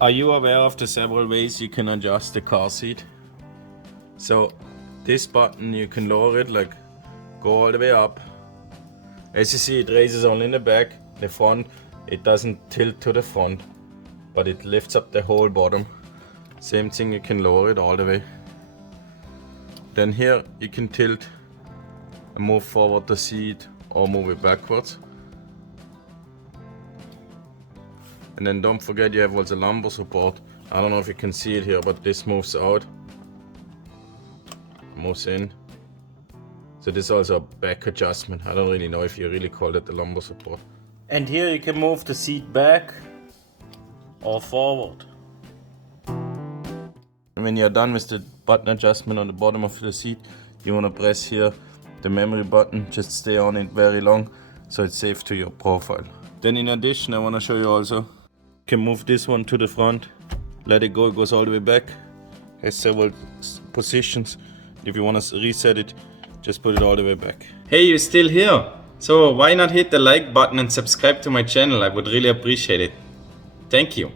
Are you aware of the several ways you can adjust the car seat? So this button, you can lower it, like go all the way up. As you see, it raises only in the back. The front, it doesn't tilt to the front, but it lifts up the whole bottom. Same thing, you can lower it all the way. Then here you can tilt and move forward the seat or move it backwards. And then don't forget you have also lumbar support. I don't know if you can see it here, but this moves out, moves in. So this is also a back adjustment. I don't really know if you really call it the lumbar support. And here you can move the seat back or forward. And when you're done with the button adjustment on the bottom of the seat, you want to press here the memory button. Just stay on it very long so it's safe to your profile. Then in addition, I want to show you also, you can move this one to the front, let it go, it goes all the way back. Has several positions. If you want to reset it, just put it all the way back. Hey, you're still here? So why not hit the like button and subscribe to my channel? I would really appreciate it. Thank you.